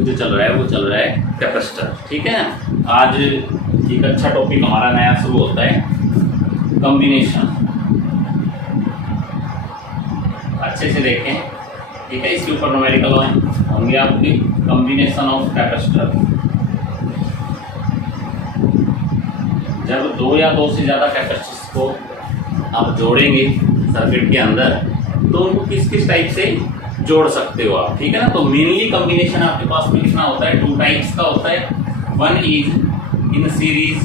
Topic जो चल रहा है वो चल रहा है कैपेसिटर। ठीक है, आज एक अच्छा टॉपिक हमारा नया शुरू होता है, कॉम्बिनेशन। अच्छे से देखें, ठीक है। इसके ऊपर न्यूमेरिकल होंगे आपकी, कॉम्बिनेशन ऑफ कैपेसिटर। जब दो या दो से ज़्यादा कैपेसिटर्स को आप जोड़ेंगे सर्किट के अंदर, तो उनको किस किस टाइप से जोड़ सकते हो आप, ठीक है ना। तो मेनली कॉम्बिनेशन आपके पास में कितना होता है, 2 टाइप्स का होता है। One is in series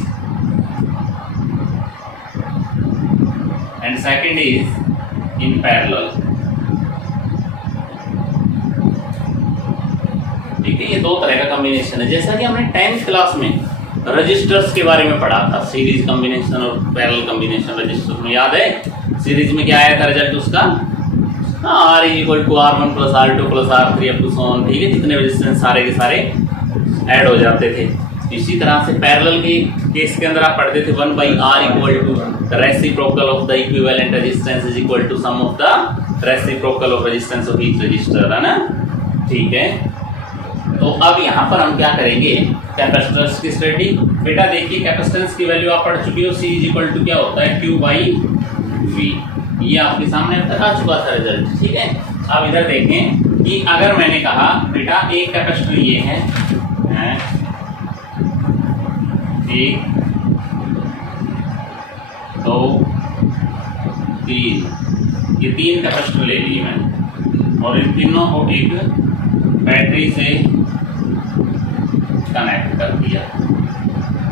and second is in parallel. ठीक है, ये दो तरह का कॉम्बिनेशन है। जैसा कि हमने 10th क्लास में रजिस्टर्स के बारे में पढ़ा था, सीरीज कॉम्बिनेशन और पैरेलल कॉम्बिनेशन रजिस्टर में, याद है। सीरीज में क्या आया था रिजल्ट उसका, R equal to R1 plus R2 plus R3 up to so on. ठीक है, जितने रेजिस्टेंस सारे के सारे ऐड हो जाते थे। इसी तरह से पैरेलल के केस के अंदर आप पढ़ते थे 1 by R equal to reciprocal of the equivalent resistance is equal to sum of the reciprocal of resistance of each resistor, है ना। ठीक है, तो अब यहाँ पर हम क्या करेंगे, कैपेसिटेंस की स्टडी। बेटा देखिए, कैपेसिटेंस की वैल्यू आप पढ़ चुके हो, C इज इक्वल टू क्या होता है, Q बाई V। ये आपके सामने अब तक आ चुका था रिजल्ट। ठीक है, अब इधर देखें कि अगर मैंने कहा बेटा एक कैपेसिटर ये है, 1 2 3, ये 3 कैपेसिटर ले लिए मैंने, और इन तीनों को एक बैटरी से कनेक्ट कर दिया,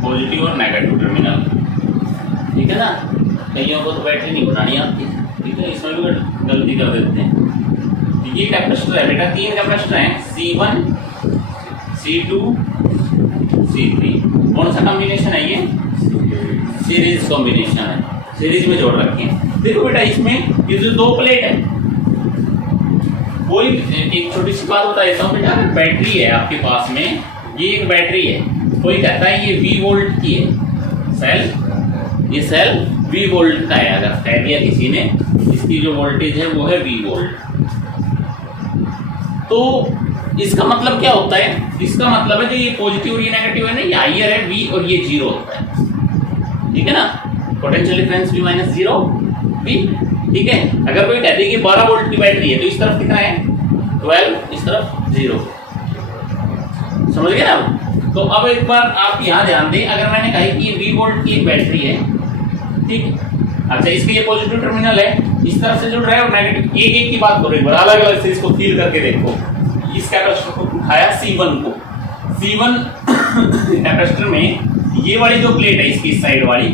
पॉजिटिव और नेगेटिव टर्मिनल। ठीक है ना, कईयों को तो बैटरी नहीं बनानी आती, ठीक है, इसमें भी गलती कर देते हैं। ये कैपेसिटर है बेटा, 3 कैपेसिटर हैं, C1 C2 C3। कौन सा कॉम्बिनेशन है ये, सीरीज कॉम्बिनेशन है, सीरीज में जोड़ रखे हैं। देखो बेटा, इसमें ये जो 2 प्लेट है, कोई एक छोटी सी बात बता देता हूँ बेटा, बैटरी है आपके पास में, ये एक बैटरी है, कोई कहता है ये V वोल्ट की है सेल, ये सेल V वोल्ट का है, अगर कह दिया किसी ने, इसकी जो वोल्टेज है वो है V वोल्ट। तो इसका मतलब क्या होता है, इसका मतलब है जो ये पॉजिटिव और ये नेगेटिव है ना, ये हायर है V और ये 0 होता है। ठीक है ना, potential difference V minus 0 V। ठीक है, अगर कोई कहते हैं कि 12 वोल्ट की बैटरी है, तो इस तरफ कितना है 12, इस तरफ 0। समझ गए ना। तो अब एक बार आप यहाँ ध्यान दें, अगर मैंने कहा कि ये V वोल्ट की एक बैटरी है, ठीक, अच्छा, इसके ये पॉजिटिव टर्मिनल है, इस तरफ से जुड़ रहा है, और नेगेटिव, एक एक की बात करो एक बार, अलग अलग से इसको फील करके देखो। इस कैपेसिटर को उठाया C1 को, C1 कैपेसिटर में ये वाली जो प्लेट है, इसकी इस साइड वाली,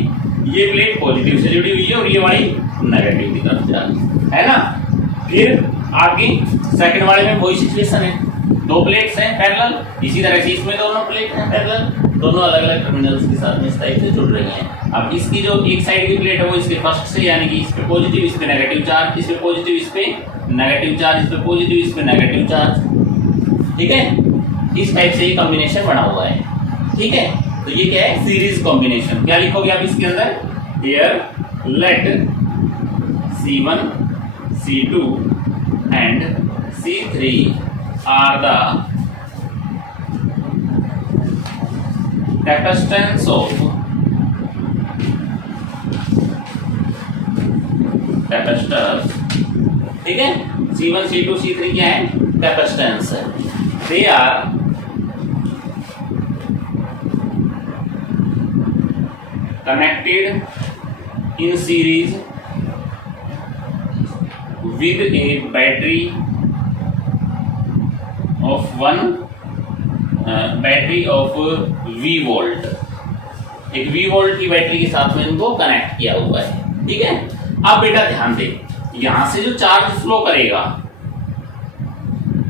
ये प्लेट पॉजिटिव से जुड़ी हुई है और ये वाली नेगेटिव की तरफ जा रही है ना। फिर आगे सेकंड वाले में वही सिचुएशन है, 2 प्लेट्स हैं पैरेलल, इसी तरह से इसमें दोनों प्लेट हैं पैरेलल, दोनों अलग अलग टर्मिनल्स के साथ में इस टाइप से जुड़ रही हैं। अब इसकी जो एक साइड की प्लेट है वो इसके फर्स्ट से, यानी कि इस पे पॉजिटिव, इस पे नेगेटिव चार्ज, इस पे पॉजिटिव, इस पे नेगेटिव चार्ज, इस पे पॉजिटिव, इस पे नेगेटिव चार्ज। ठीक है, इस टाइप से ये कॉम्बिनेशन बना हुआ है। ठीक है, तो ये क्या है, सीरीज कॉम्बिनेशन। क्या लिखोगे आप इसके अंदर, here let C1 C2 and C3 are the capacitance of capacitors। ठीक है, C1 C2 C3 क्या है, कैपेसिटेंस है। They are connected in series with a battery of battery of V volt, एक V वोल्ट की बैटरी के साथ में इनको कनेक्ट किया हुआ है। ठीक है, अब बेटा ध्यान दे, यहां से जो चार्ज फ्लो करेगा,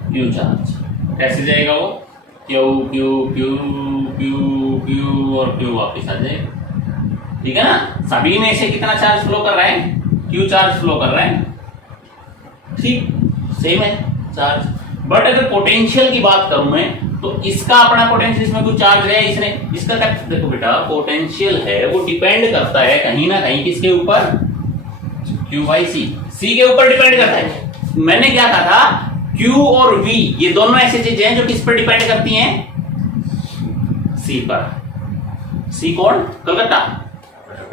Q चार्ज कैसे जाएगा, वो Q Q Q Q Q और Q वापस आ जाएगा। ठीक है ना, सभी में से कितना चार्ज फ्लो कर रहा है, Q चार्ज फ्लो कर रहा है। ठीक, सेम है चार्ज। बट अगर पोटेंशियल की बात करूं मैं, तो इसका अपना पोटेंशियल, इसमें कुछ चार्ज है, इसने इसका देखो बेटा, पोटेंशियल है वो डिपेंड करता है कहीं ना कहीं किसके ऊपर, Q बाई C, C के ऊपर डिपेंड करता है। मैंने क्या कहा था, Q और V ये दोनों ऐसी चीजें हैं जो किस पर डिपेंड करती हैं? C पर। C कौन? कलकत्ता।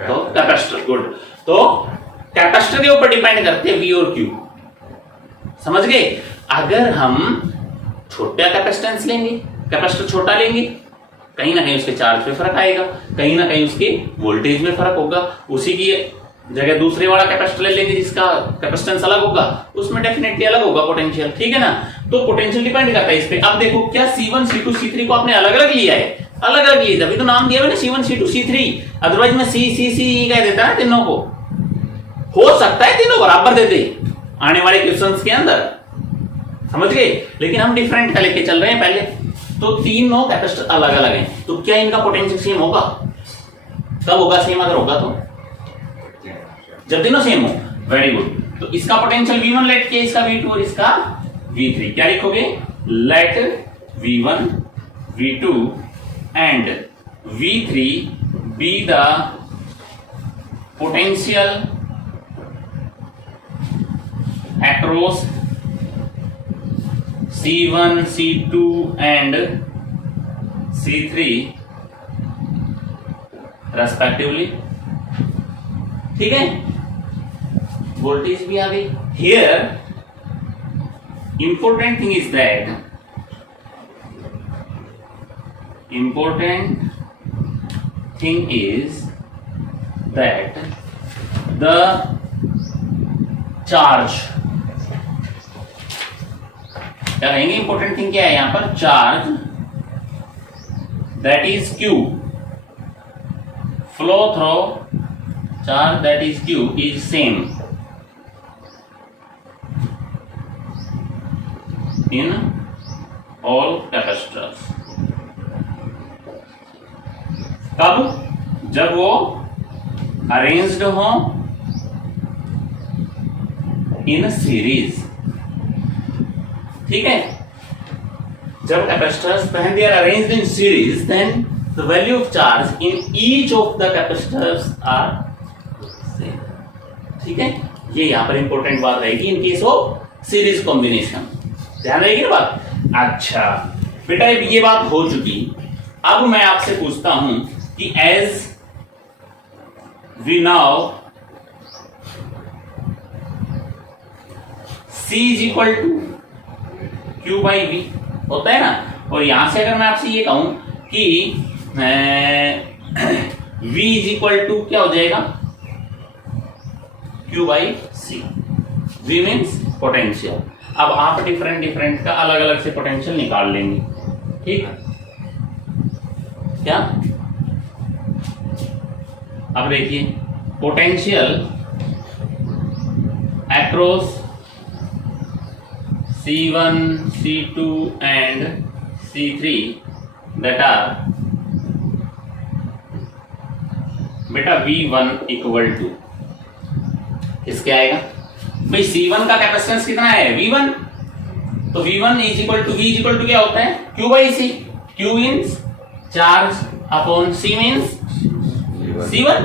तो कैपेसिटर, गुड। तो कैपेसिटर के ऊपर डिपेंड करते हैं V और Q, समझ गए? अगर हम छोटा कैपेसिटेंस लेंगे, कैपेसिटर छोटा लेंगे, कहीं ना कहीं उसके चार्ज पे फर्क आएगा, कहीं ना कहीं उसके वोल्टेज में फर्क होगा। उसी की जगह दूसरे वाला कैपेसिटर ले लेंगे जिसका कैपेसिटेंस अलग होगा, उसमें डेफिनेटली अलग होगा पोटेंशियल, ठीक है ना? तो पोटेंशियल डिपेंड करता है इस पे। अब देखो, क्या C1 C2 C3 को आपने अलग अलग लिया है? अलग अलग लिया, तभी तो नाम दिया है ना C1 C2 C3। अदरवाइज मैं C कह देता है तीनों को। हो सकता है तीनों बराबर दे दे आने वाले क्वेश्चंस के अंदर, समझ गए? लेकिन हम डिफरेंट का लेके चल रहे हैं पहले। तो तीनों कैपेसिटर अलग अलग हैं, तो क्या इनका पोटेंशियल सेम होगा? कब होगा सेम? अगर होगा तो जब तीनों सेम हो। Very good. तो इसका पोटेंशियल V1 लेट के, इसका V2 और इसका V3। क्या लिखोगे? Let V1 V2 and V3 be the potential across C1 C2 and C3 respectively, ठीक है? वोल्टेज भी आ गई। Here important thing is that the charge, क्या कहेंगे? इंपॉर्टेंट थिंग क्या है यहां पर? Charge that is Q flow through, charge that is Q is same in all capacitors. कब? जब वो अरेंज्ड हो इन सीरीज, ठीक है? जब capacitors when they are arranged in series, then the value of charge in each of the capacitors are same, ठीक है? ये यहां पर इंपॉर्टेंट बात रहेगी in case of series combination, ध्यान रहेगी ना बात? अच्छा बेटा, ये बात हो चुकी। अब मैं आपसे पूछता हूं कि as we now C is equal to Q by V होता है ना, और यहां से अगर मैं आपसे ये कहूं कि V is equal to क्या हो जाएगा? Q by C। V means potential. अब आप डिफरेंट का अलग अलग से पोटेंशियल निकाल लेंगे, ठीक? क्या? अब देखिए, potential across C1, C2 and C3 that are बेटा V1 इक्वल टू किसके आएगा? भाई C1 का कैपेसिटेंस कितना है? V1। तो V1 is equal to, V is equal to क्या होता है? Q by C। Q means charge upon C means C1,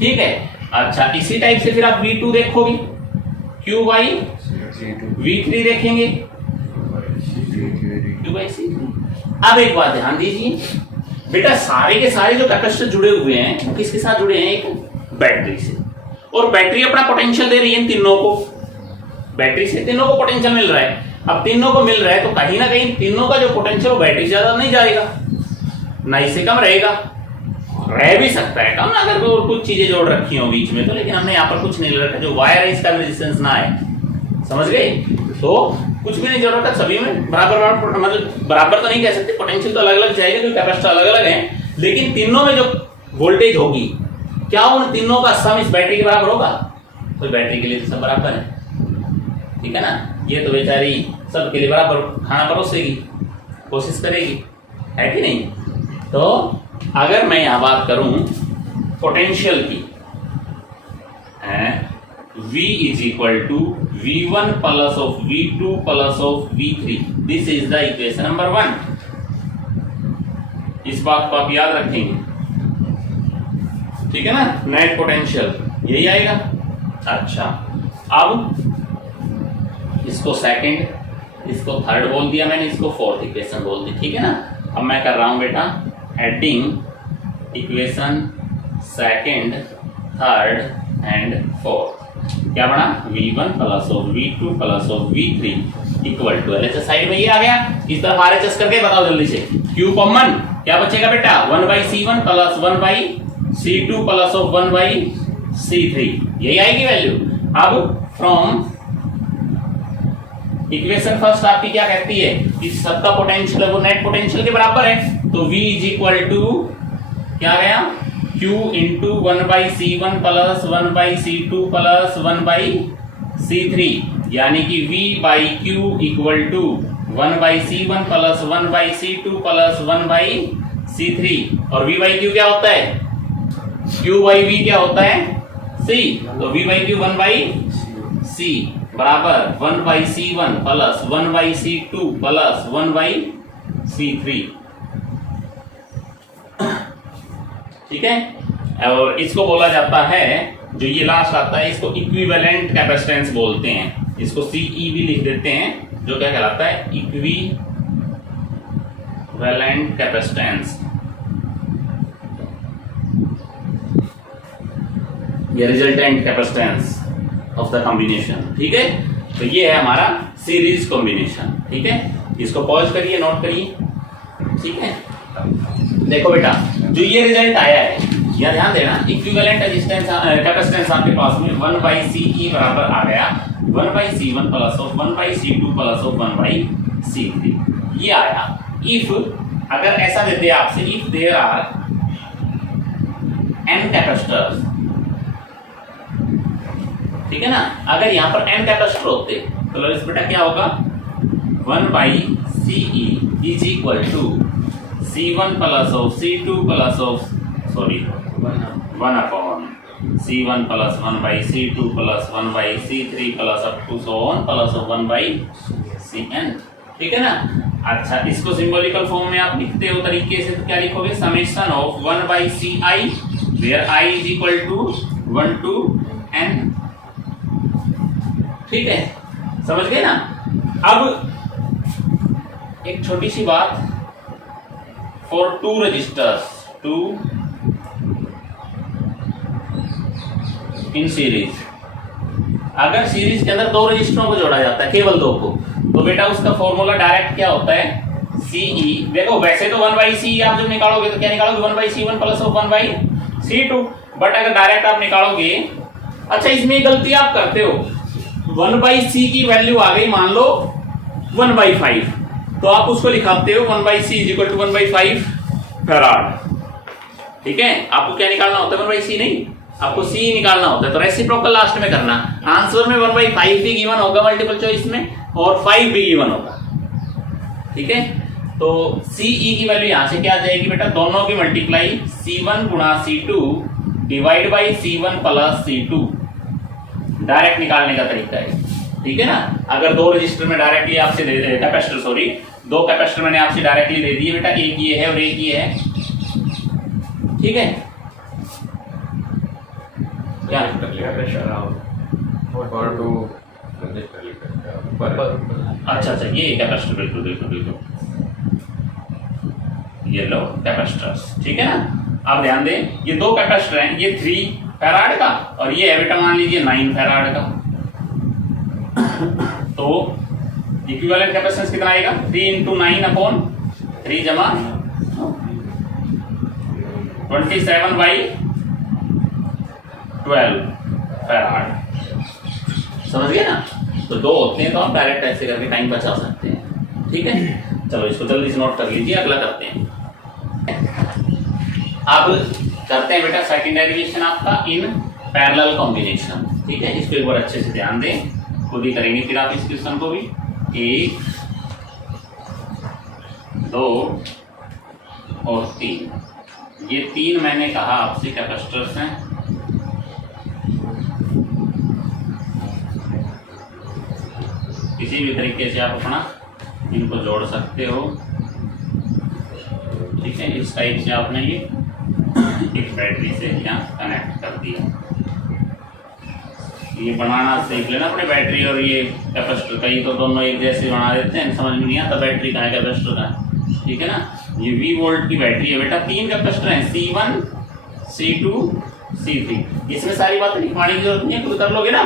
ठीक है? अच्छा, इसी टाइप से फिर आप V2 देखोगे, Q by V3 देखेंगे, Q by C। अब एक बात ध्यान दीजिए बेटा, सारे के सारे जो कैपेसिटर जुड़े हुए हैं किसके साथ जुड़े हैं? एक बैटरी से, और बैटरी अपना पोटेंशियल दे रही है तीनों को। बैटरी से तीनों को पोटेंशियल मिल रहा है। अब तीनों को मिल रहा है तो कहीं ना कहीं तीनों का जो पोटेंशियल वो बैटरी ज्यादा नहीं जाएगा, ना इससे कम रहेगा। रह भी सकता है कम अगर कुछ चीजें जोड़ रखी हो बीच में तो, लेकिन हमने यहाँ पर कुछ नहीं रखा जो वायर है इसका रेजिस्टेंस ना है, समझ गए? तो कुछ भी नहीं जोड़ रखा, सभी में बराबर, मतलब बराबर तो नहीं कह सकते, पोटेंशियल तो अलग अलग जाएगा क्योंकि कैपेसिटर अलग अलग है, लेकिन तीनों में जो वोल्टेज होगी क्या उन तीनों का सम इस बैटरी के बराबर होगा? तो बैटरी के लिए तो सब बराबर है, ठीक है ना? ये तो बेचारी सबके लिए बराबर खाना परोसेगी, कोशिश करेगी, है कि नहीं? तो अगर मैं यहां बात करूं पोटेंशियल की, V is equal to V1 plus of V2 plus of V3, this is the equation number 1। इस बात को आप याद रखेंगे, ठीक है ना? नेट पोटेंशियल यही आएगा। अच्छा, अब इसको सेकंड, इसको थर्ड बोल दिया मैंने, इसको फोर्थ इक्वेशन बोल दी, ठीक है ना। अब मैं कर रहा हूं बेटा adding equation second, third and fourth. क्या बना, v1 plus of v2 plus of v3 equal to LHS side में ये आ गया। इस तरफ RHS करके बताओ जल्दी से, Q कॉमन क्या बचेगा बेटा, 1/C1 plus 1/C2 plus of 1/C3, यही आएगी वैल्यू। अब फ्रॉम इक्वेशन फर्स्ट आपकी क्या कहती है, इस सबका पोटेंशियल वो नेट पोटेंशियल के बराबर है, तो V इज इक्वल टू क्या गया, Q into 1/C1 plus 1/C2 plus 1/C3, यानी कि V by Q equal to 1/C1 plus 1/C2 plus 1/C3, और V बाई Q क्या होता है, Q बाई V क्या होता है, C, तो V बाई Q 1/C बराबर 1/C1 plus 1/C2 plus 1/C3, ठीक है। और इसको बोला जाता है, जो ये लास्ट आता है इसको इक्विवेलेंट कैपेसिटेंस बोलते हैं, इसको CE भी लिख देते हैं, जो क्या कहलाता है, इक्विवेलेंट कैपेसिटेंस, ये resultant capacitance of the combination, ठीक है। तो ये है हमारा सीरीज कॉम्बिनेशन, ठीक है। इसको पॉज करिए, नोट करिए, ठीक है। देखो बेटा, जो ये रिजल्ट आया है, यह ध्यान देना, इक्विवेलेंट रेजिस्टेंस कैपेसिटेंस आपके पास में 1/CE बराबर आ गया 1/C1 plus of 1/C2 plus of 1/C3, ये आया। इफ अगर ऐसा देते आपसे, if there are n capacitors, ठीक है ना, अगर यहाँ पर n कैपेसिटर होते तो इस बेटा क्या होगा, 1/CE is equal to C1 plus of C2 plus of 1/C1 plus 1/C2 plus 1/C3 plus up to so on plus of 1/Cn, ठीक है ना। अच्छा, इसको सिंबॉलिकल फॉर्म में आप लिखते हो तरीके से, तो क्या लिखोगे, summation of 1/Ci where I is equal to 1 to n, ठीक है, समझ गए ना। अब एक छोटी सी बात, फॉर 2 रजिस्टर्स, 2 इन सीरीज, अगर सीरीज के अंदर 2 रजिस्टरों को जोड़ा जाता है, केवल 2 को, तो बेटा उसका फॉर्मूला डायरेक्ट क्या होता है, CE। देखो वैसे तो 1/CE आप जब निकालोगे तो क्या निकालोगे, 1/C1 plus of 1/C2, but अगर डायरेक्ट आप निकालोगे, अच्छा इसमें गलती आप करते हो, 1/C की वैल्यू आ गई मान लो 1/5, तो आप उसको लिखाते हो 1/C is equal to 1/5 farad, ठीक है। आपको क्या निकालना होता है, 1/C नहीं, आपको C निकालना होता है, तो रेसिप्रोकल लास्ट में करना। आंसर में 1/5 भी गिवन होगा मल्टीपल चॉइस में, और 5 भी गिवन होगा, ठीक है। तो CE की वैल्यू यहां से क्या आ जाएगी बेटा, दोनों की मल्टीप्लाई C1 गुणा C2 divide by C1 plus C2, direct निकालने का तरीका है, ठीक है ना। अगर 2 रजिस्टर में डायरेक्टली आपसे दे दे कैपेसिटर, सॉरी 2 कैपेसिटर मैंने आपसे डायरेक्टली दे दिए बेटा, एक ये है और एक ये है, ठीक है। क्या कर लिया, अच्छा ये कैपेसिटर, बिल्कुल बिल्कुल बिल्कुल, ये लो कैपेसिटर्स, ठीक है ना। अब ध्यान दें, ये 2 कैपेसिटर हैं, ये 3 फैराड का और ये है बेटा मान लीजिए 9 फैराड का, तो इक्विवेलेंट कैपेसिटेंस कितना आएगा, 3 × 9/3 जमा 27/12 फैराड, समझ गए ना। तो 2 होते हैं तो आप डायरेक्ट ऐसे करके टाइम बचा सकते हैं, ठीक है। चलो इसको जल्दी से नोट कर लीजिए, अगला करते हैं। अब करते हैं बेटा सेकंड डेरिवेशन आपका इन पैरेलल कॉम्बिनेशन, ठीक है। इसको एक बार अच्छे से ध्यान दें, खुद ही करेंगे फिर आप इस क्वेश्चन को भी। 1 2 और 3, ये 3 मैंने कहा आपसे कैपेसिटर्स हैं, किसी भी तरीके से आप अपना इनको जोड़ सकते हो, ठीक है। इस टाइप से आपने ये एक बैटरी से यहाँ कनेक्ट कर दिया, ये बनाना सीख लेना अपने बैटरी और ये कैपेसिटर का, ये तो दोनों एक जैसे बना देते हैं, समझ में नहीं आता बैटरी कहाँ है कैपेसिटर कहाँ है, ठीक है ना। ये V वोल्ट की बैटरी है बेटा, 3 कैपेसिटर हैं C1 C2 C3, इसमें सारी बातें लिखवाने की जरूरत नहीं है, खुद कर लोगे ना,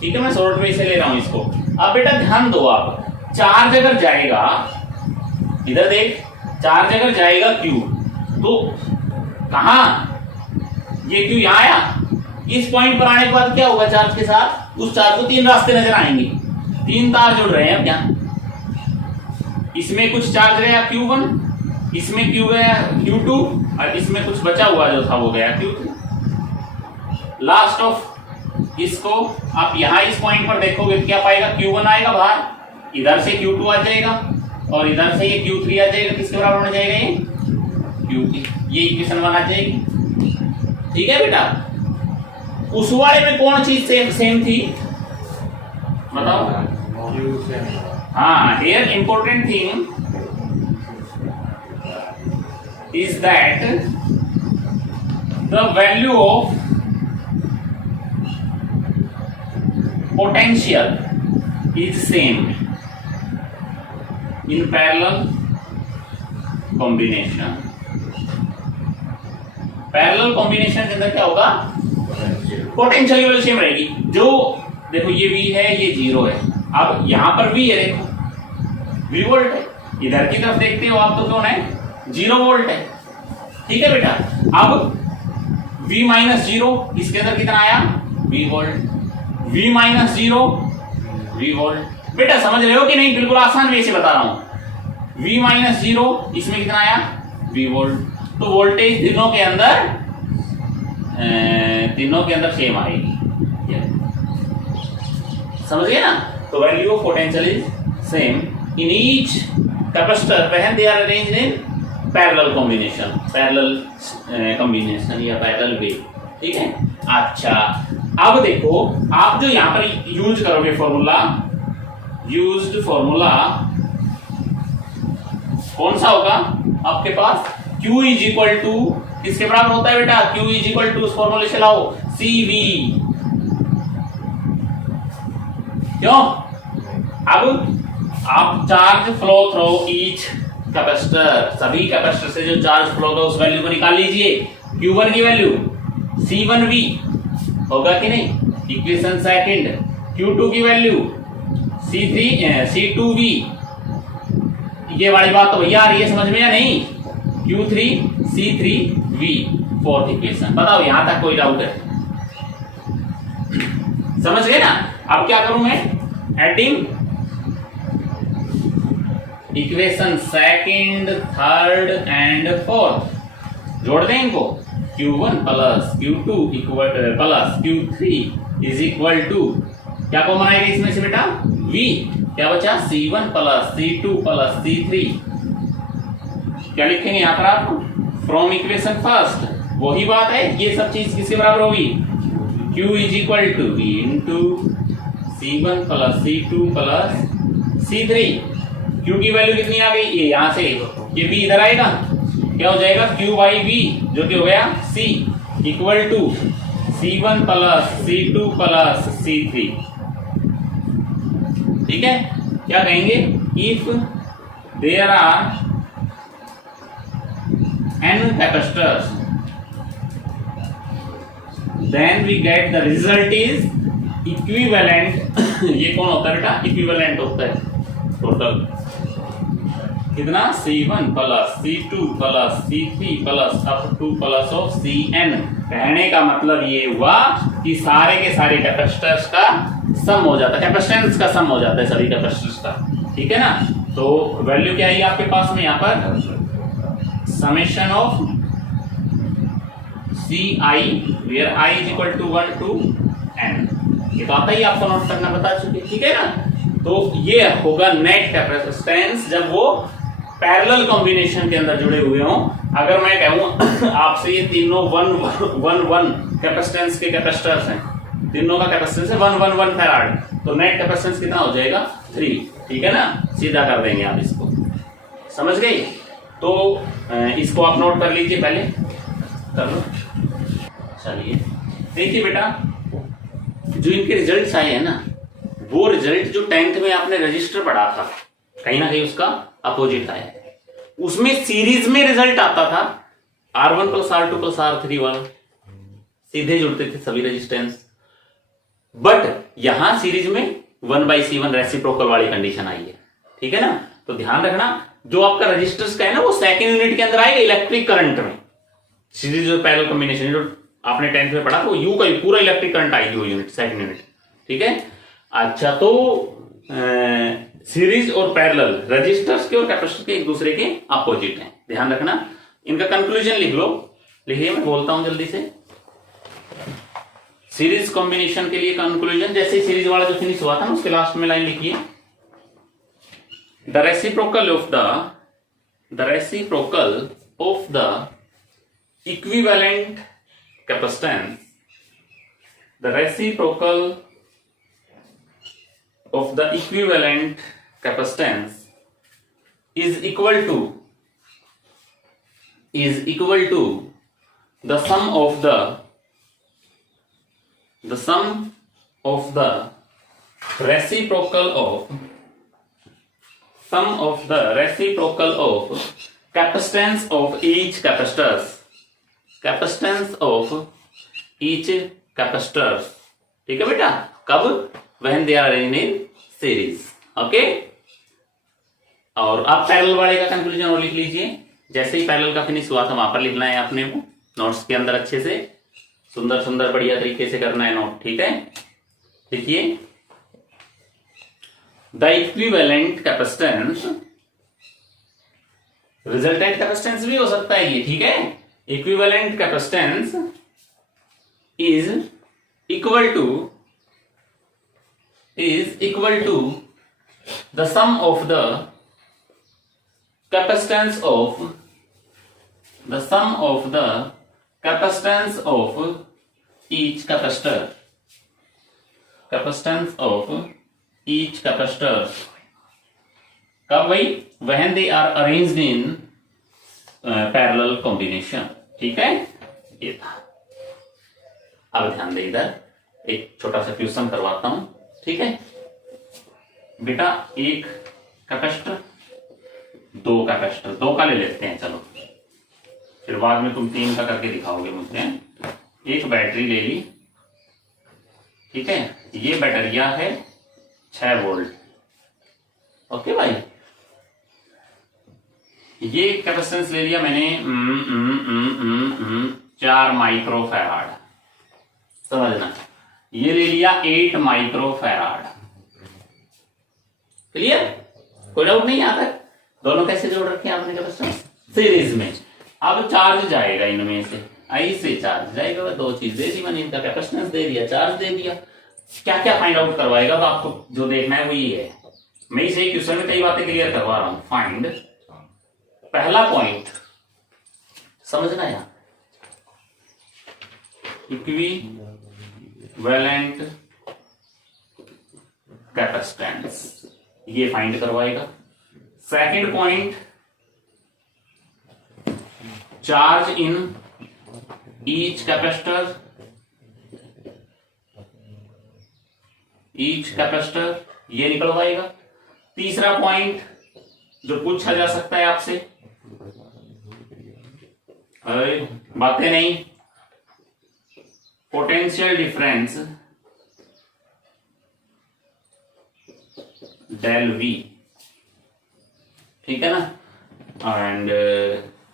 ठीक है। मैं शॉर्ट वे से ले रहा हूँ इसको। अब बेटा ध्यान दो, आप चार्ज अगर जाएगा, इधर देख, चार्ज अगर जाएगा Q तो कहाँ, ये Q यहाँ आया, इस पॉइंट पर आने के बाद क्या होगा चार्ज के साथ, उस चार्ज को 3 रास्ते नजर आएंगे, 3 तार जुड़ रहे हैं अब यहाँ, इसमें कुछ चार्ज गया Q1, इसमें Q गया Q2 और इसमें कुछ बचा हुआ जो था वो गया Q3। लास्ट ऑफ इसको आप यहाँ इस पॉइंट पर देखोगे तो क्या पाएगा, Q1 आएगा बाहर, इधर से Q2 आ जाएगा और इधर से ये Q3 आ जाएगा, किसके बराबर होने जाएगा ये Q, ये इक्वेशन 1 आ जाएगी, ठीक है बेटा। उस वाले में कौन चीज सेम थी बताओ, हाँ, here important thing is that the value of potential is same in parallel combination। Parallel combination के अंदर क्या होगा, पोटेंशियल की वैल्यू सेम रहेगी। जो देखो ये V है, ये 0 है, अब यहां पर V है, देखो V वोल्ट है, इधर की तरफ देखते हो आप तो कौन है, 0 वोल्ट है, ठीक है बेटा। अब V माइनस 0, इसके अंदर कितना आया, V volt, V minus 0 V volt. बेटा समझ रहे हो कि नहीं, बिल्कुल आसान वे से बता रहा हूं। V माइनस 0, इसमें कितना आया, V वोल्ट। तो वोल्टेज तीनों के अंदर सेम आएगी, समझ गए ना। तो value of potential is same in each capacitor when they are arranged in parallel combination, या पैरेलल वे, ठीक है। अच्छा अब देखो, आप जो यहां पर यूज करोगे फॉर्मूला, यूज्ड फॉर्मूला कौन सा होगा आपके पास, Q इज इक्वल टू किसके बराबर होता है बेटा, Q इज इक्वल टू उस फॉर्मूले से लाओ CV, क्यों, अब आप charge flow through each capacitor, सभी कैपेसिटर से जो चार्ज फ्लो होगा उस वैल्यू को निकाल लीजिए। Q1 की वैल्यू C1V होगा कि नहीं, इक्वेशन सेकंड। Q2 की वैल्यू C2V, ये वाली बात तो भैया आ रही है समझ में या नहीं, Q3 C3V, फोर्थ इक्वेशन। बताओ यहां तक कोई डाउट है, समझ गए ना। अब क्या करूं मैं, adding equation second, third and fourth, जोड़ दें इनको, Q1 plus Q2 plus Q3 is equal to, क्या कॉमन आएगा इसमें से बेटा, V, क्या बचा C1 plus C2 plus C3, क्या लिखेंगे यहां पर आप, फ्रॉम इक्वेशन फर्स्ट, वही बात है, ये सब चीज किसके बराबर होगी, Q is equal to V into C1 plus C2 plus C3। Q की वैल्यू कितनी आ गई, ये यहां से, ये B इधर आएगा, क्या हो जाएगा Q बाई V, जो कि हो गया C equal to C1 plus C2 plus C3, ठीक है। क्या कहेंगे, if there are n capacitors then we get the result is equivalent ये कौन होता है बेटा, इक्विवेलेंट होता है टोटल कितना, C1 plus C2 plus C3 plus up two plus of Cn। कहने का मतलब ये हुआ कि सारे के सारे कैपेसिटर्स का सम हो जाता है, कैपेसिटेंस का सम हो जाता है सभी कैपेसिटर्स का, ठीक है ना। तो वैल्यू क्या आई आपके पास में यहाँ पर, summation of CI where I is equal to 1 to n, ये तो आता ही आपको नोट करना बता चुके, ठीक है ना। तो ये होगा नेट कैपेसिटेंस जब वो पैरेलल कॉम्बिनेशन के अंदर जुड़े हुए हों। अगर मैं कहूं आपसे ये तीनों 1 कैपेसिटेंस के कैपेसिटर्स हैं, तीनों का कैपेसिटेंस है 1 फैराड, तो नेट कैपेसिटेंस कितना हो जाएगा 3, ठीक है ना। सीधा कर देंगे आप इसको, समझ गए। तो इसको आप नोट कर लीजिए, पहले कर लो। चलिए देखिए बेटा, जो इनके रिजल्ट्स आए हैं ना, वो रिजल्ट जो 10th में आपने रजिस्टर पढ़ा था, कहीं ना कहीं उसका अपोजिट आया है। उसमें सीरीज में रिजल्ट आता था R1 plus R2 plus R3 वाला, सीधे जुड़ते थे सभी रेजिस्टेंस, बट यहां सीरीज में 1/C1 रेसिप्रोकल वाली कंडीशन आई है, ठीक है ना। तो ध्यान रखना, जो आपका रजिस्टर्स का है ना, वो सेकंड यूनिट के अंदर आएगा इलेक्ट्रिक करंट में। सीरीज और पैरेलल कॉम्बिनेशन जो आपने 10th में पढ़ा, तो यू का पूरा इलेक्ट्रिक करंट आएगी वो यूनिट, सेकंड यूनिट, ठीक है। अच्छा, तो सीरीज और पैरेलल रजिस्टर्स के और कैपेसिटर के एक दूसरे के अपोजिट हैं, ध्यान रखना। इनका कंक्लूजन लिख लो, लिखिए, मैं बोलता हूं जल्दी से। सीरीज कॉम्बिनेशन के लिए कंक्लूजन, जैसे सीरीज वाला जो फिनिश हुआ था ना, उसके लास्ट में लाइन लिखिए, the reciprocal of the equivalent capacitance, the reciprocal of the equivalent capacitance is equal to the sum of the reciprocal of capacitance of each capacitors, ठीक है बेटा। कब? when they are arranged in series, okay. और अब parallel वाले का conclusion और लिख लीजिए, जैसे ही पैरेलल का फिनिश हुआ था वहां पर लिखना है आपने को नोट्स के अंदर, अच्छे से सुंदर सुंदर बढ़िया तरीके से करना है नोट, ठीक है। लिखिए, the equivalent capacitance, resultant capacitance भी हो सकता है ये, ठीक है। Equivalent capacitance is equal to the sum of the capacitance of each capacitor, कब भाई? when they are arranged in parallel combination, ठीक है। ये था। अब ध्यान दे, इधर एक छोटा सा क्वेश्चन करवाता हूं, ठीक है बेटा। एक कैपेसिटर, दो कैपेसिटर, दो का ले लेते हैं, चलो, फिर बाद में तुम 3 का करके दिखाओगे मुझे। एक बैटरी ले ली, ठीक है, ये बैटरिया है 6 वोल्ट, ओके भाई। ये कैपेसिटेंस ले लिया मैंने 4 माइक्रोफैराड, समझना। ये ले लिया 8 माइक्रोफैराड, क्लियर? कोई डाउट नहीं यहाँ तक? दोनों कैसे जोड़ रखे हैं आपने कैपेसिटर? सीरीज में। अब चार्ज जाएगा इनमें से, ऐसे चार्ज जाएगा, 2 चीज दे दी मैंने, इनका कैपेसिटेंस दे दिया, चार्ज दे दिया। क्या क्या फाइंड आउट करवाएगा, तो आपको जो देखना है वो ये है। मैं इसे क्वेश्चन में कई बातें क्लियर करवा रहा हूं। फाइंड, पहला पॉइंट समझना यहां, इक्विवेलेंट कैपेसिटेंस, ये फाइंड करवाएगा। Second point, charge in each capacitor, ये निकलवाएगा। तीसरा पॉइंट जो पूछा जा सकता है आपसे, बातें नहीं, पोटेंशियल डिफरेंस डेल वी, ठीक है ना। And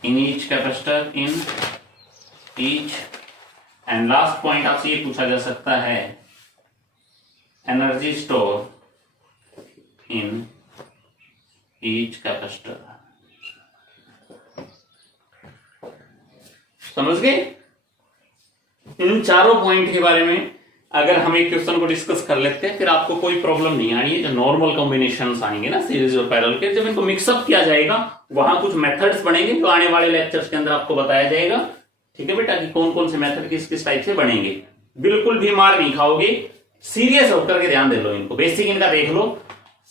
in each capacitor, in each, and last point आपसे ये पूछा जा सकता है, energy store in each capacitor. समझ गए? इन चारों पॉइंट के बारे में अगर हम एक क्वेश्चन को डिस्कस कर लेते हैं, फिर आपको कोई प्रॉब्लम नहीं आनी है। जो नॉर्मल कॉम्बिनेशंस आएंगे ना सीरीज और पैरेलल के, जब इनको मिक्सअप किया जाएगा, वहां कुछ मेथड्स बनेंगे जो आने वाले लेक्चर्स के अंदर आपको बताया जाएगा, ठीक है बेटा, कि कौन कौन से मेथड किस किस टाइप से बनेंगे। बिल्कुल भी मार नहीं खाओगे, सीरियस होकर के ध्यान दे लो इनको, बेसिक इनका देख लो,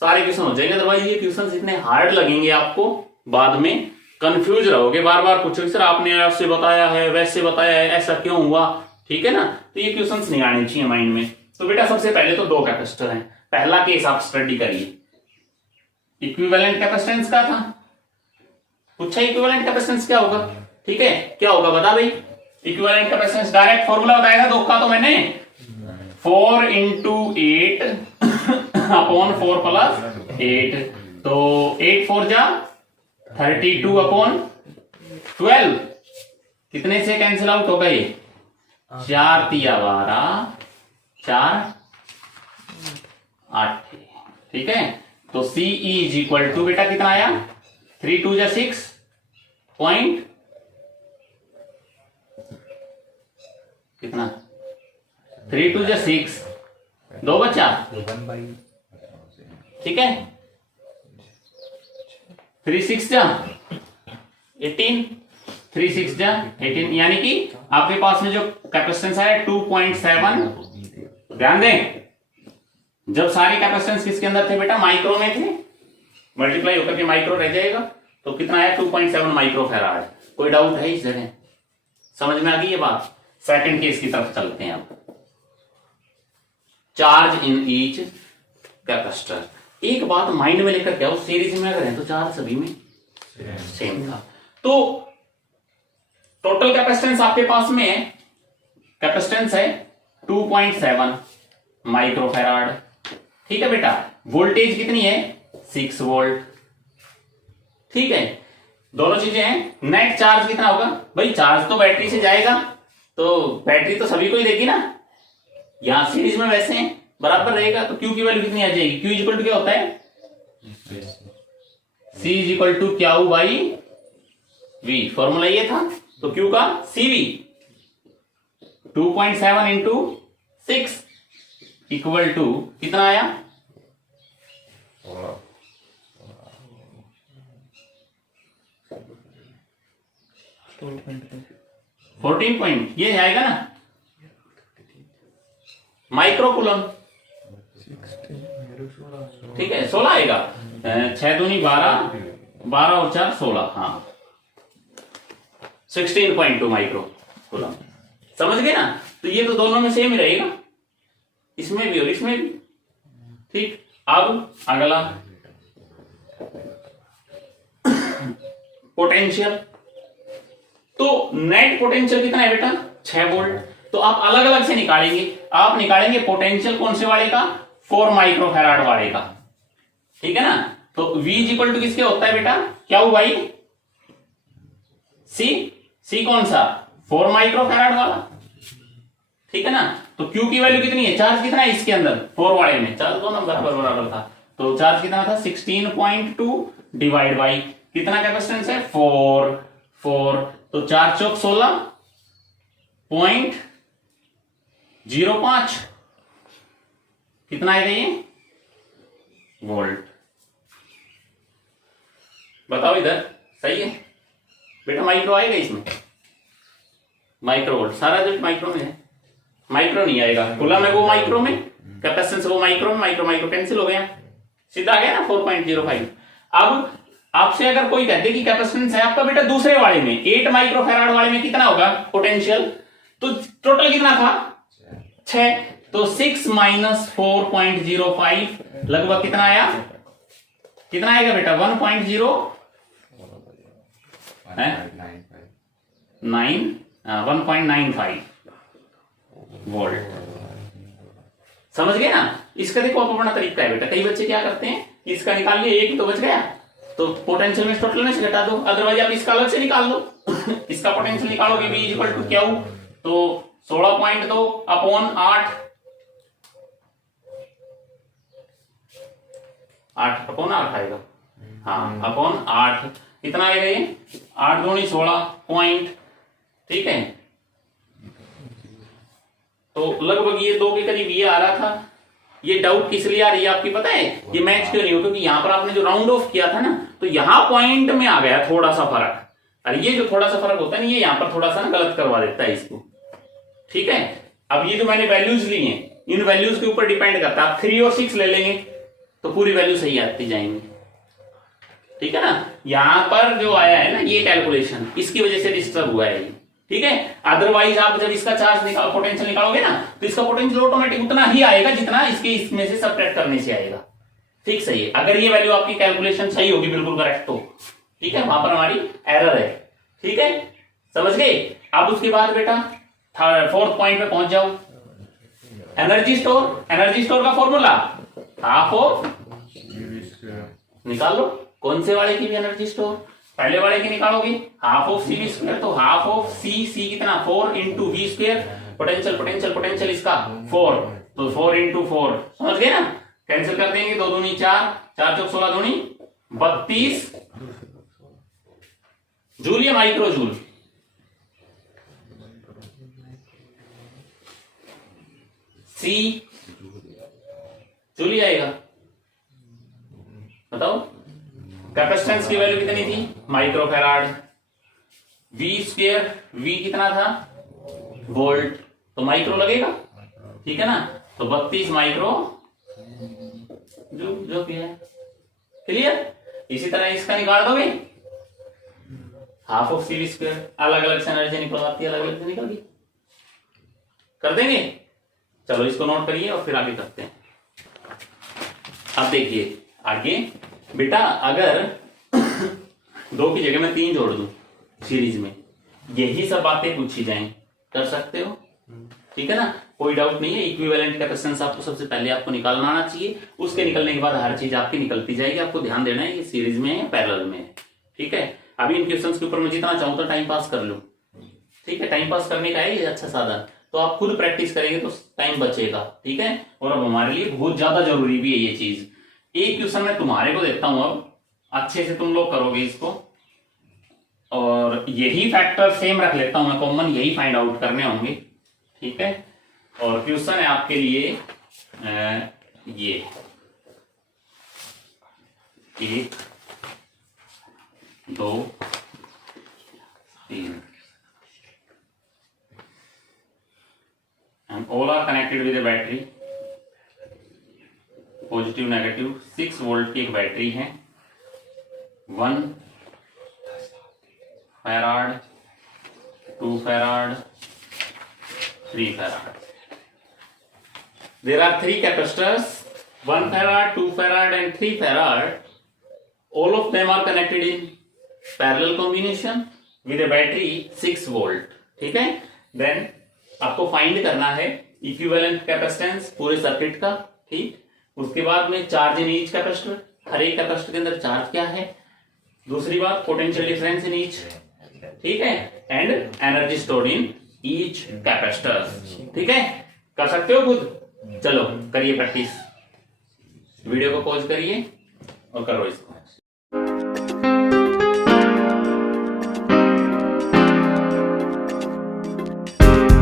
सारे क्वेश्चन हो जाएंगे। अदरवाइज ये क्वेश्चन इतने हार्ड लगेंगे आपको, बाद में कंफ्यूज रहोगे, बार बार पूछोगे सर आपने ऐसे बताया है, वैसे बताया है, ऐसा क्यों हुआ, ठीक है ना। तो ये क्वेश्चंस नहीं आने चाहिए माइंड में, तो बेटा सबसे पहले तो दो कैपेसिटर हैं, पहला केस आप स्टडी करिए। इक्विवेलेंट कैपेसिटेंस का था, पूछा इक्विवेलेंट कैपेसिटेंस क्या होगा, ठीक है, क्या होगा बता भाई। इक्विवेलेंट कैपेसिटेंस डायरेक्ट फॉर्मूला बताया था दो का तो मैंने, 4 इंटू 8 अपॉन 4 प्लस 8, तो 8 4 जा 32 अपॉन 12, कितने से कैंसिल आउट होगा ये, 4 तिया 12, 4 8, ठीक है। तो CE इज इक्वल टू बेटा कितना आया, 3 2 जा 6 पॉइंट कितना, 3 2 जा 6, 2 बचा, ठीक है, 3 6 जा 18, 3 6 जा 18, यानी कि आपके पास में जो कैपेसिटेंस है 2.7। ध्यान दें, जब सारे कैपेसिटेंस किसके अंदर थे बेटा, माइक्रो में थे, मल्टीप्लाई होकर के माइक्रो रह जाएगा, तो कितना आया 2.7 माइक्रो फैराड। कोई डाउट है इस जगह, समझ में आ गई ये बात। सेकंड केस की तरफ चलते हैं अब, चार्ज इन ईच कैपेसिटर। एक बात माइंड में लेकर क्या, सीरीज में अगर है तो चार्ज सभी में सेम था। तो टोटल कैपेसिटेंस आपके पास में है, कैपेसिटेंस है 2.7 माइक्रोफैराड, ठीक है बेटा। वोल्टेज कितनी है, 6 वोल्ट, ठीक है, दोनों चीजें हैं। नेट चार्ज कितना होगा भाई, चार्ज तो बैटरी से जाएगा, तो बैटरी तो सभी को ही देगी ना, यहां सीरीज में वैसे बराबर रहेगा, तो क्यू की वैल्यू कितनी आ जाएगी, क्यू इक्वल टू क्या होता है, C is equal to Q by V, formula ये था। तो क्यू का सीवी 2.7 इंटू 6 इक्वल टू कितना आया, 14 पॉइंट, ये आएगा ना माइक्रो कूलम, ठीक है, 16 आएगा, 6 दूनी 12, 12 और 4 16, हाँ 16.2 माइक्रो कूलम, समझ गए ना। तो ये तो दोनों में सेम ही रहेगा, इसमें भी और इसमें भी, ठीक। अब अगला पोटेंशियल, तो नेट पोटेंशियल कितना है बेटा, 6 वोल्ट। तो आप अलग अलग से निकालेंगे, आप निकालेंगे पोटेंशियल कौन से वाले का, 4 माइक्रोफैराड वाले का, ठीक है ना। तो V इज इक्वल टू किसके होता है बेटा, क्या हो भाई, सी कौन सा, 4 माइक्रोफैराड वाला, ठीक है ना। तो Q की वैल्यू कितनी है, चार्ज कितना है इसके अंदर 4 वाले में, चार्ज दो नंबर पर बराबर था, तो चार्ज कितना था 16.2 डिवाइड बाई कितना कैपेसिटेंस है 4, तो 4 चौक 16.05, कितना आएगा ये वोल्ट, बताओ इधर, सही है बेटा। माइक्रो आएगा इसमें, माइक्रो वोल्ट, सारा जो माइक्रो में है, माइक्रो नहीं आएगा, कूलम है वो माइक्रो में, कैपेसिटेंस वो माइक्रो में, माइक्रो कैंसिल हो गया, सीधा आ गया ना 4.05। अब आपसे अगर कोई कहते कि कैपेसिटेंस है आपका बेटा दूसरे वाले में 8 माइक्रोफैराड वाले में कितना होगा पोटेंशियल, तो टोटल कितना था 6, तो 6 माइनस 4.05 लगभग कितना आया, कितना आएगा बेटा 1.95 वोल्ट, समझ गए ना। इसका देखो आप अपना तरीका है बेटा, कई बच्चे क्या करते हैं, इसका निकाल लिए, एक तो बच गया, तो पोटेंशियल में टोटल में से घटा दो, अदरवाइज आप इसका अलग से निकाल दो इसका पोटेंशियल निकालोगे V इक्वल टू क्या, तो 16.2 अपॉन 8 अपॉन 8 आएगा, हाँ अपॉन 8 कितना आएगा ये 8 दूनी 16 पॉइंट, ठीक है। तो लगभग ये 2 के करीब ये आ रहा था। ये डाउट किस लिए आ रही है आपकी पता है, ये मैच क्यों नहीं हो, क्योंकि यहां पर आपने जो राउंड ऑफ किया था ना, तो यहां पॉइंट में आ गया थोड़ा सा फर्क, और ये जो थोड़ा सा फर्क होता है ना, ये यहां पर थोड़ा सा ना गलत करवा देता है इसको, ठीक है। अब ये जो मैंने वैल्यूज ली हैं, इन वैल्यूज के ऊपर डिपेंड करता है, आप 3 और 6 ले लेंगे तो पूरी वैल्यू सही आती जाएंगी, ठीक है ना। यहां पर जो आया है ना ये कैलकुलेशन, इसकी वजह से डिस्टर्ब हुआ है, ठीक है। अदरवाइज आप जब इसका चार्ज निकाल पोटेंशियल निकालोगे ना तो इसका पोटेंशियल ऑटोमेटिक उतना ही आएगा जितना इसके इसमें से सबट्रैक्ट करने से आएगा। ठीक, सही है। अगर ये वैल्यू आपकी कैलकुलेशन सही होगी बिल्कुल करेक्ट तो ठीक है, वहां पर हमारी एरर है। ठीक है, समझ गए। अब उसके बाद बेटा फोर्थ पॉइंट पे पहुंच जाओ। एनर्जी स्टोर का फॉर्मूला हाफ ऑफ निकाल लो। कौन से वाले की भी एनर्जी स्टोर? पहले वाले की निकालोगे हाफ ऑफ सी स्क्वायर, तो हाफ ऑफ सी कितना 4 इंटू वी स्क्वायर, पोटेंशियल इसका 4, तो 4 इंटू 4, समझ गए ना। कैंसिल कर देंगे, 2 दूनी 4, 4 चौक 16 दूनी 32 जूल या माइक्रो जूल? सी जूल ही आएगा। बताओ कैपेसिटेंस की वैल्यू कितनी थी? Micro farad. V square, V कितना था? वोल्ट, तो माइक्रो लगेगा, ठीक है ना। तो 32 माइक्रो जो भी है। क्लियर। इसी तरह इसका निकाल दोगे हाफ ऑफ सी स्क्वायर, अलग अलग से एनर्जी निकल आती है, अलग अलग से निकल गई। कर देंगे, चलो इसको नोट करिए और फिर आगे करते हैं। अब देखिए आगे बेटा, अगर 2 की जगह मैं 3 जोड़ दूं सीरीज में, यही सब बातें पूछी जाएं, कर सकते हो, ठीक है ना, कोई डाउट नहीं है। इक्विवेलेंट कैपेसिटेंस आपको सबसे पहले आपको निकालना आना चाहिए, उसके निकलने के बाद हर चीज आपकी निकलती जाएगी। आपको ध्यान देना है ये सीरीज में है पैरेलल में है, ठीक है। अभी इन क्वेश्चंस के ऊपर मैं जितना चाहूँ तो टाइम पास कर लूं, ठीक है। टाइम पास करने का है ये अच्छा साधन, तो आप खुद प्रैक्टिस करेंगे तो टाइम बचेगा, ठीक है। और अब हमारे लिए बहुत ज्यादा जरूरी भी है ये चीज। एक क्वेश्चन मैं तुम्हारे को देता हूं, अब अच्छे से तुम लोग करोगे इसको, और यही फैक्टर सेम रख लेता हूं मैं कॉमन, यही फाइंड आउट करने होंगे, ठीक है। और क्वेश्चन है आपके लिए ये 1 2 3 and all are connected with a battery, positive negative 6 volt की एक बैटरी है, 1 farad 2 farad 3 farad. There are 3 capacitors, 1 farad, 2 farad and 3 farad. All of them are connected in parallel combination with a battery 6 volt. ठीक है। Then आपको find करना है equivalent capacitance पूरे circuit का, ठीक। उसके बाद में चार्ज इन ईच कैपेसिटर, हर एक कैपेसिटर के अंदर चार्ज क्या है। दूसरी बात पोटेंशियल डिफरेंस इन ईच, ठीक है, and energy stored in each capacitor, ठीक है। कर सकते हो खुद। चलो करिए प्रैक्टिस, वीडियो को पॉज करिए और करो इसको।